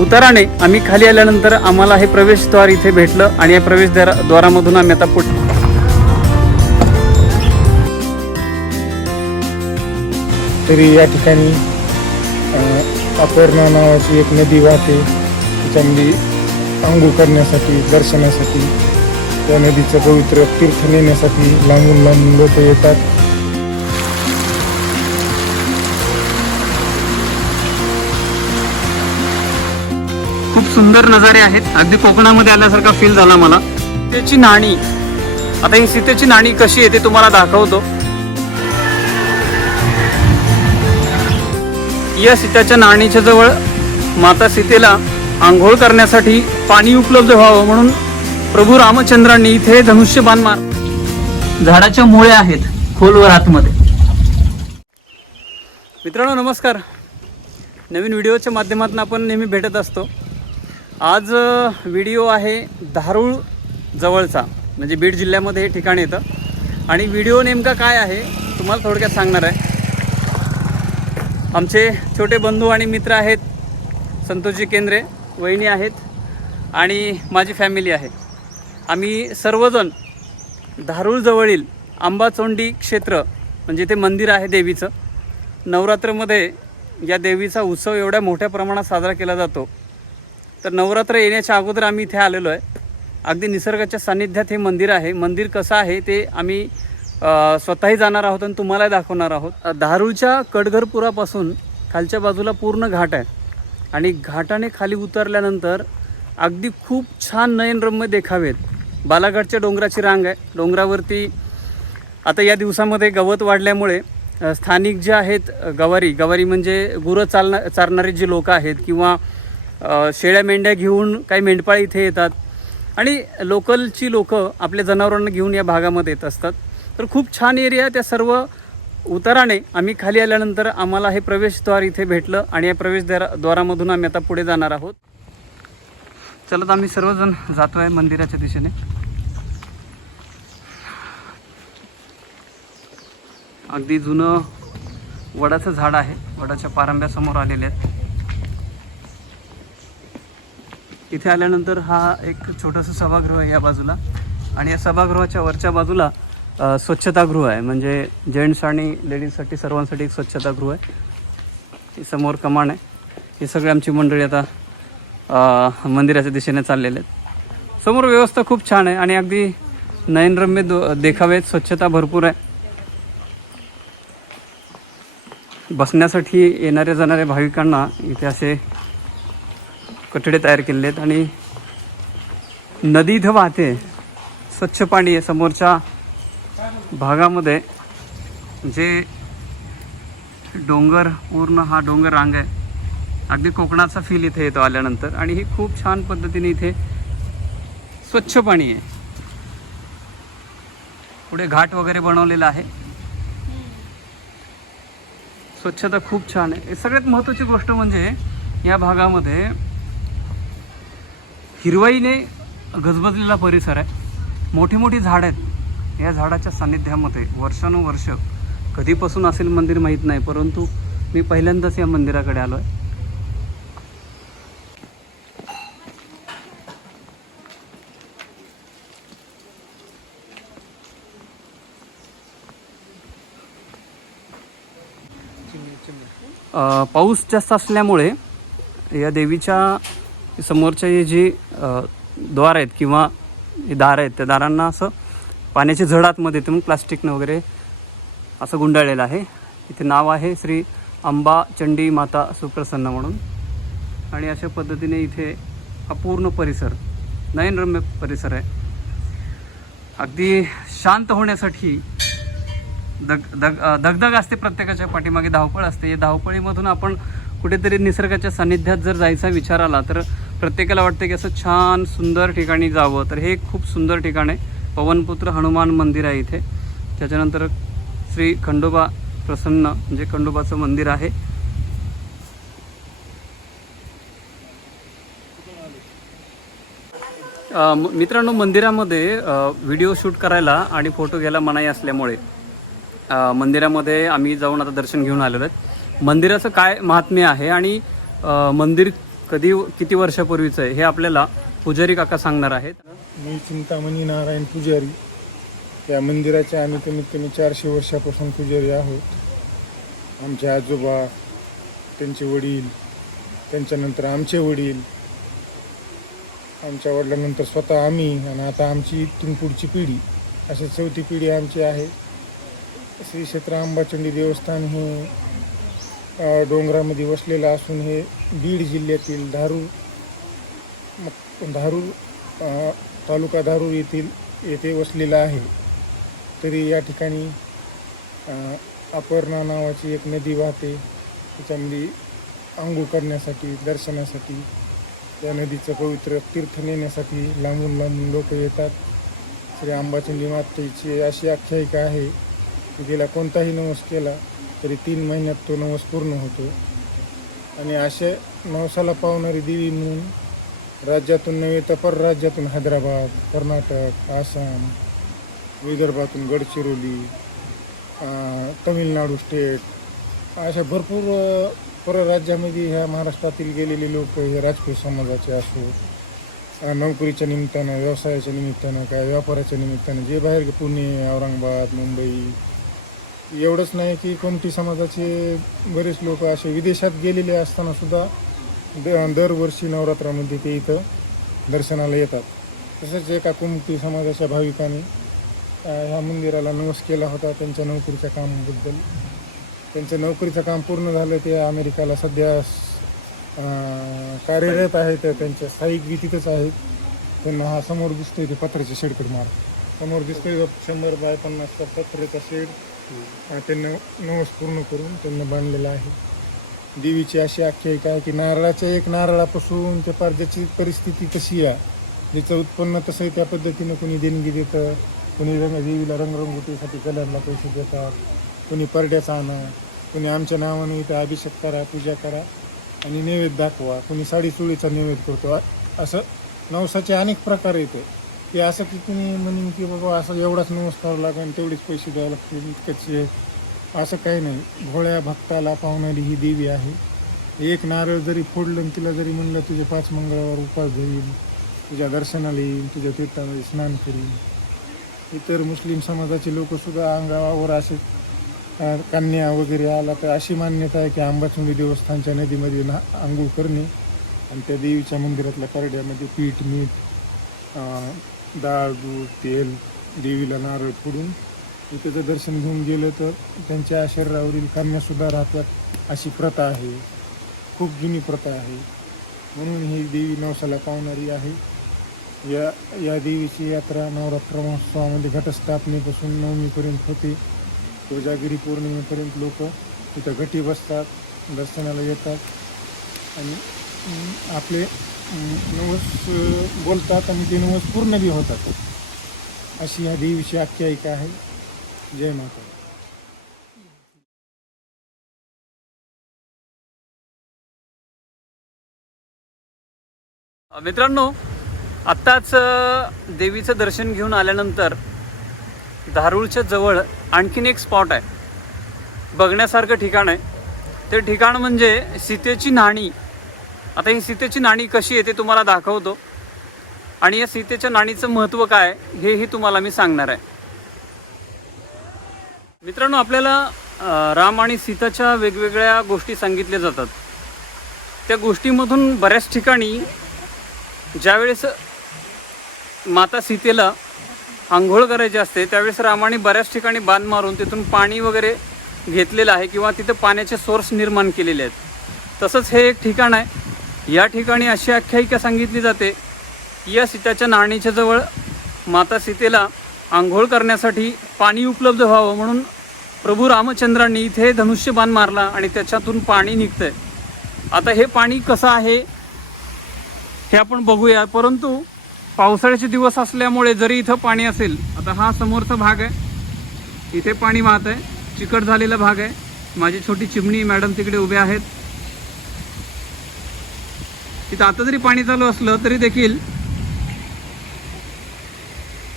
उताराने आम्ही खाली आल्यानंतर आम्हाला हे प्रवेशद्वार इथे भेटलं आणि या प्रवेशद्वारामधून आम्ही आता पुढे तरी या ठिकाणी अपर्णा नावाची एक नदी वाहते. त्याच्यामध्ये आंघोळ करण्यासाठी दर्शनासाठी त्या नदीचं पवित्र तीर्थ नेण्यासाठी लांबून लांबून लोक येतात. खूप सुंदर नजारे आहेत. अगदी कोकणामध्ये आल्यासारखा फील झाला मला. सीतेची नाणी. आता ही सीतेची नाणी कशी आहे ते तुम्हाला दाखवतो. या सीतेच्या नाणीच्या जवळ माता सीतेला आंघोळ करण्यासाठी पाणी उपलब्ध व्हावं म्हणून प्रभू रामचंद्रांनी इथे धनुष्यबाण मार झाडाच्या मुळे आहेत खोलवर आतमध्ये. मित्रांनो नमस्कार. नवीन व्हिडिओच्या माध्यमातून आपण नेहमी भेटत असतो. आज व्हिडिओ आहे धारूळ जवळचा. म्हणजे बीड जिल्ह्यामध्ये हे ठिकाण येतं. आणि व्हिडिओ नेमका काय आहे तुम्हाला थोडक्यात सांगणार आहे. आमचे छोटे बंधू आणि मित्र आहेत संतोषजी केंद्रे वहिनी आहेत आणि माझी फॅमिली आहे. आम्ही सर्वजण धारूळजवळील आंबाचोंडी क्षेत्र म्हणजे ते मंदिर आहे देवीचं. नवरात्रमध्ये या देवीचा उत्सव एवढ्या मोठ्या प्रमाणात साजरा केला जातो. तर नवरात्र येण्याच्या अगोदर आम्ही इथे आलेलो आहे. अगदी निसर्गाच्या सान्निध्यात हे मंदिर आहे. मंदिर कसं आहे ते आम्ही स्वतःही जाणार आहोत आणि तुम्हालाही दाखवणार आहोत. धारूच्या कडघरपुरापासून खालच्या बाजूला पूर्ण घाट आहे. आणि घाटाने खाली उतरल्यानंतर अगदी खूप छान नयनरम्य देखावेत. बालाघाटच्या डोंगराची रांग आहे. डोंगरावरती आता या दिवसामध्ये गवत वाढल्यामुळे स्थानिक जे आहेत गवारी गवारी म्हणजे गुरं चालना चारणारे जे लोक आहेत किंवा शेळ्या मेंढ्या घेऊन काही मेंढपाळ इथे येतात. आणि लोकलची लोकं आपल्या जनावरांना घेऊन या भागामध्ये येत असतात. तर खूप छान एरिया त्या सर्व उताराने आम्ही खाली आल्यानंतर आम्हाला हे प्रवेशद्वार इथे भेटलं आणि या प्रवेशद्वारा द्वारामधून आम्ही आता पुढे जाणार आहोत. चलत आम्ही सर्वजण जातो आहे मंदिराच्या दिशेने. अगदी जुनं वडाचं झाड आहे. वडाच्या पारंब्यासमोर आलेले आहेत. इथे आल्यानंतर हा एक छोटंसं सभागृह आहे या बाजूला. आणि या सभागृहाच्या वरच्या बाजूला स्वच्छतागृह आहे. म्हणजे जेंट्स आणि लेडीजसाठी सर्वांसाठी एक स्वच्छतागृह आहे. समोर कमान आहे. हे सगळे आमची मंडळी आता मंदिराच्या दिशेने चाललेले आहेत. समोर व्यवस्था खूप छान आहे आणि अगदी नयनरम्य दो देखावेत. स्वच्छता भरपूर आहे. बसण्यासाठी येणाऱ्या जाणाऱ्या भाविकांना इथे असे कठडे तयार केलेले आहेत आणि नदी इथं वाहते. स्वच्छ पाणी आहे समोरच्या भागामध्ये. जे डोंगर पूर्ण हा डोंगर रांग आहे. अगदी कोकणाचा फील इथे येतो आल्यानंतर. आणि ही खूप छान पद्धतीने इथे स्वच्छ पाणी आहे. पुढे घाट वगैरे बनवलेला आहे. स्वच्छता खूप छान आहे. सगळ्यात महत्त्वाची गोष्ट म्हणजे या भागामध्ये हिरवाईने गजबजलेला परिसर आहे. मोठी मोठी झाड आहेत. या झाडाच्या सान्निध्यामध्ये वर्षानुवर्ष कधीपासून असेल मंदिर माहीत नाही परंतु मी पहिल्यांदाच या मंदिराकडे आलो आहे पाऊस जास्त असल्यामुळे या देवीच्या समोरच्या हे जे द्वार आहेत किंवा दार आहेत त्या दारांना असं पाण्याची झड आतमध्ये येते म्हणून प्लास्टिकनं वगैरे असं गुंडाळलेलं आहे. इथे नाव आहे श्री अंबा चंडी माता सुप्रसन्न म्हणून. आणि अशा पद्धतीने इथे अपूर्ण परिसर नयनरम्य परिसर आहे. अगदी शांत होण्यासाठी दग दग दगदग असते प्रत्येकाच्या पाठीमागे धावपळ असते. या धावपळीमधून आपण कुठेतरी निसर्गाच्या सान्निध्यात जर जायचा विचार आला तर प्रत्येकाला वाटतं की असं छान सुंदर ठिकाणी जावं. तर हे खूप सुंदर ठिकाण आहे. पवनपुत्र हनुमान मंदिर आहे इथे. त्याच्यानंतर श्री खंडोबा प्रसन्न म्हणजे खंडोबाचं मंदिर आहे. म- मित्रांनो मंदिरामध्ये व्हिडिओ शूट करायला आणि फोटो घ्यायला मनाई असल्यामुळे मंदिरामध्ये आम्ही जाऊन आता दर्शन घेऊन आलेलो आहेत. मंदिराचं काय महात्म्य आहे आणि मंदिर कधी किती वर्षापूर्वीचं आहे हे आपल्याला पुजारी काका सांगणार आहेत. मी चिंतामणी नारायण पुजारी. या मंदिराचे आम्ही कमीत कमी चारशे वर्षापासून पुजारी आहोत. आमचे आजोबा त्यांचे वडील त्यांच्यानंतर आमचे वडील आमच्या वडिलांनंतर स्वतः आम्ही आणि आता आमची इथून पुढची पिढी. अशी चौथी पिढी आमची आहे. श्री क्षेत्र अंबाचंडी देवस्थान हे डोंगरामध्ये वसलेलं असून हे बीड जिल्ह्यातील धारूर मग धारूर तालुका धारूर येथील येथे वसलेला आहे. तरी या ठिकाणी अपर्णा नावाची एक नदी वाहते. त्याच्यामध्ये आंघोळ करण्यासाठी दर्शनासाठी या नदीचं पवित्र तीर्थ नेण्यासाठी लांबून लांबून लोक येतात. श्री अंबाचंडी मातेची अशी आख्यायिका आहे की तिला कोणताही नवस केला तरी तीन महिन्यात तो नवस पूर्ण होतो. आणि असे नवसाला पावणारी देवी म्हणून राज्यातून नव्हे तर परराज्यातून हैदराबाद कर्नाटक आसाम विदर्भातून गडचिरोली तमिळनाडू स्टेट अशा भरपूर परराज्यामध्ये ह्या महाराष्ट्रातील गेलेले लोक हे राजपूत समाजाचे असो नोकरीच्या निमित्तानं व्यवसायाच्या निमित्तानं काय व्यापाराच्या निमित्तानं जे बाहेर पुणे औरंगाबाद मुंबई एवढंच नाही की कोमटी समाजाचे बरेच लोक असे विदेशात गेलेले असताना सुद्धा द दरवर्षी नवरात्रामध्ये ते इथं दर्शनाला येतात. तसंच एका कुमटी समाजाच्या भाविकाने ह्या मंदिराला नवस केला होता त्यांच्या नोकरीच्या कामाबद्दल. त्यांचं नोकरीचं काम पूर्ण झालं ते अमेरिकाला सध्या कार्यरत आहेत त्यांच्या स्थायिक भीतीतच आहेत. त्यांना हा समोर दिसतोय ते पत्र्याच्या शेडकडे मार समोर दिसतोय शंभर बाय पन्नासचा पत्र्याचा शेड. त्यांना नवस पूर्ण करून त्यांना बांधलेलं आहे. देवीची अशी आख्यायिका आहे की नारळाच्या एक नारळापासून ते पार ज्याची परिस्थिती कशी आहे? ज्याचं उत्पन्न तसं आहे त्या पद्धतीनं कोणी देणगी देतं कोणी रंग देवीला रंगरंगोटीसाठी कलरला पैसे देतात कोणी परड्याचा आणा कोणी आमच्या नावाने इथं अभिषेक करा पूजा करा आणि नैवेद्य दाखवा कोणी साडी चोळीचा नैवेद्य करतो. असं नवसाचे अनेक प्रकार येते. की असं की कुणी म्हणेन की बाबा असं एवढाच नवस करावं लागेल तेवढेच पैसे द्यावे लागतील इतकंच असं काही नाही. भोळ्या भक्ताला पावणारी ही देवी आहे. एक नारळ जरी फोडलं तिला जरी म्हणलं तुझे पाच मंगळवार उपास धरील तुझ्या दर्शनाला येईल तुझ्या तीर्थामध्ये स्नान करील इतर मुस्लिम समाजाचे लोकसुद्धा अंगावर असे कन्या वगैरे आला तर अशी मान्यता आहे की आंबाचुंडी देवस्थानच्या नदीमध्ये ना आंघोळ करणे आणि त्या देवीच्या मंदिरातल्या करड्यामध्ये पीठ मीठ डाळ दूध तेल देवीला नारळ फोडून इथं जर दर्शन घेऊन गेलं तर त्यांच्या शरीरावरील कन्यासुद्धा राहतात अशी प्रथा आहे. खूप जुनी प्रथा आहे. म्हणून ही देवी नवसाला पावणारी आहे. या या देवीची यात्रा नवरात्र महोत्सवामध्ये घटस्थापनेपासून नवमीपर्यंत होते. कोजागिरी पौर्णिमेपर्यंत लोक तिथं घटी बसतात दर्शनाला येतात. आणि आपले नवस बोलतात आणि ते नवस पूर्ण बी होतात. अशी या देवीची आख्यायिका आहे. जय माता मित्रांनो आत्ताच देवीचं दर्शन घेऊन आल्यानंतर धारूळच्या जवळ आणखीन एक स्पॉट आहे. बघण्यासारखं ठिकाण आहे. ते ठिकाण म्हणजे सीतेची न्हाणी. आता ही सीतेची नाणी कशी आहे ते तुम्हाला दाखवतो. आणि या सीतेच्या नाणीचं महत्त्व काय हेही तुम्हाला मी सांगणार आहे. मित्रांनो आपल्याला राम आणि सीताच्या वेगवेगळ्या गोष्टी सांगितल्या जातात. त्या गोष्टीमधून बऱ्याच ठिकाणी ज्यावेळेस माता सीतेला आंघोळ करायची असते त्यावेळेस रामाने बऱ्याच ठिकाणी बांध मारून तिथून पाणी वगैरे घेतलेलं आहे किंवा तिथं पाण्याचे सोर्स निर्माण केलेले आहेत. तसंच हे एक ठिकाण आहे या ठिकाणी अशी आख्यायिका सांगितली जाते की या सीताच्या नाणीच्या जवळ माता सीतेला आंघोळ करण्यासाठी पाणी उपलब्ध व्हावं म्हणून प्रभू रामचंद्रांनी इथे धनुष्यबाण मारला आणि त्याच्यातून पाणी निघतंय. आता हे पाणी कसं आहे हे आपण बघूया परंतु पावसाळ्याचे दिवस असल्यामुळे जरी इथं पाणी असेल आता हा समोरचा भाग आहे. इथे पाणी वाहत आहे चिकट झालेला भाग आहे. माझी छोटी चिमणी मॅडम तिकडे उभे आहेत. इथं आता जरी पाणी चालू असलं तरी देखील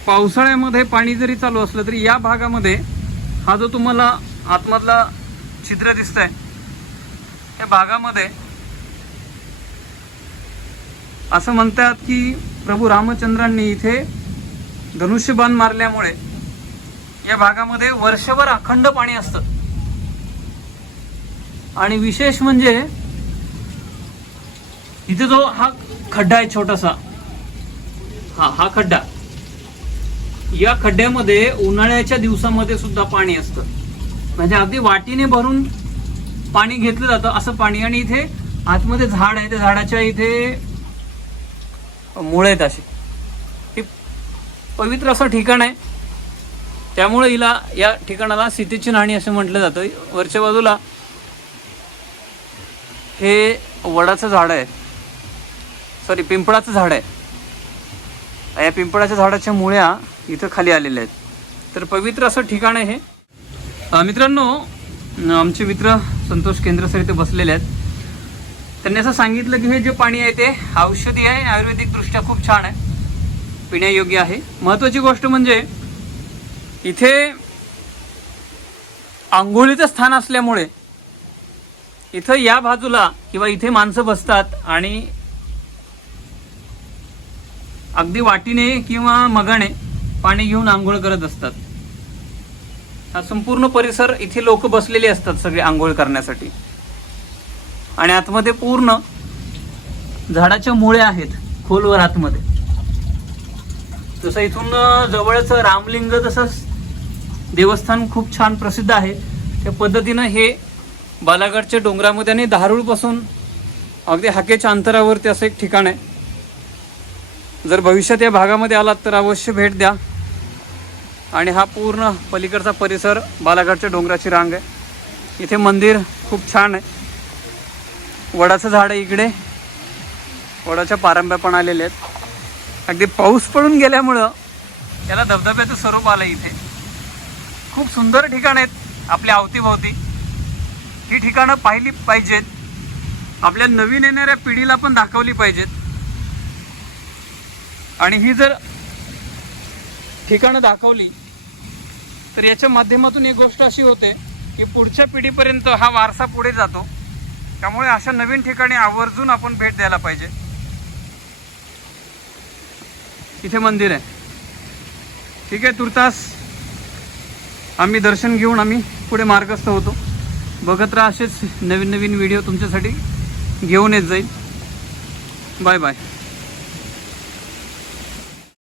पावसाळ्यामध्ये पाणी जरी चालू असलं तरी या भागामध्ये हा जो तुम्हाला आतमधला छिद्र दिसत आहे या भागामध्ये असं म्हणतात की प्रभू रामचंद्रांनी इथे धनुष्यबाण मारल्यामुळे या भागामध्ये वर्षभर अखंड पाणी असतं. आणि विशेष म्हणजे इथे जो हा खड्डा आहे छोटासा हा हा खड्डा या खड्ड्यामध्ये उन्हाळ्याच्या दिवसामध्ये सुद्धा पाणी असतं. म्हणजे अगदी वाटीने भरून पाणी घेतलं जातं असं पाणी. आणि इथे आतमध्ये झाड आहे त्या झाडाच्या इथे मुळे आहेत अशी. हे पवित्र असं ठिकाण आहे. त्यामुळे हिला या ठिकाणाला सीतेची नाणी असं म्हटलं जातं. वरच्या बाजूला हे वडाचं झाड आहे. सॉरी पिंपळाचं झाड आहे. या पिंपळाच्या झाडाच्या मुळ्या इथं खाली आलेल्या आहेत. तर पवित्र असं ठिकाण आहे हे. मित्रांनो आमचे मित्र संतोष केंद्र सर इथे बसलेले आहेत. त्यांनी असं सांगितलं की हे जे पाणी आहे ते औषधी आहे आयुर्वेदिक दृष्ट्या खूप छान आहे. पिण्यायोग्य आहे. महत्वाची गोष्ट म्हणजे इथे आंघोळीचं स्थान असल्यामुळे इथं या बाजूला किंवा इथे माणसं बसतात आणि अगदी वाटीने किंवा मगाने पाणी घेऊन आंघोळ करत असतात. हा संपूर्ण परिसर इथे लोक बसलेले असतात सगळे आंघोळ करण्यासाठी. आणि आतमध्ये पूर्ण झाडाच्या मुळे आहेत खोलवर आतमध्ये. तसं इथून जवळच रामलिंग जसं देवस्थान खूप छान प्रसिद्ध आहे. त्या पद्धतीनं हे बालाघाटच्या डोंगरामध्ये आणि धारूळपासून अगदी हाकेच्या अंतरावरती असं एक ठिकाण आहे. जर भविष्यात या भागामध्ये आलात तर अवश्य भेट द्या. आणि हा पूर्ण पलीकडचा परिसर बालाघाटच्या डोंगराची रांग आहे. इथे मंदिर खूप छान आहे. वडाचं झाड आहे इकडे. वडाच्या पारंब्या पण आलेल्या आहेत. अगदी पाऊस पडून गेल्यामुळं त्याला धबधब्याचं स्वरूप आलं इथे. खूप सुंदर ठिकाण आहेत आपल्या अवतीभोवती. ही ठिकाणं पाहिली पाहिजेत. आपल्या नवीन येणाऱ्या पिढीला पण दाखवली पाहिजेत. आणि ही जर ठिकाणं दाखवली तर याच्या माध्यमातून एक गोष्ट अशी होते की पुढच्या पिढीपर्यंत हा वारसा पुढे जातो. त्यामुळे अशा नवीन ठिकाणी आवर्जून आपण भेट द्यायला पाहिजे. इथे मंदिर आहे. ठीक आहे तुर्तास. आम्ही दर्शन घेऊन आम्ही पुढे मार्गस्थ होतो. बघत राहा असेच नवीन नवीन व्हिडिओ तुमच्यासाठी घेऊन येत जाईल. Bye bye.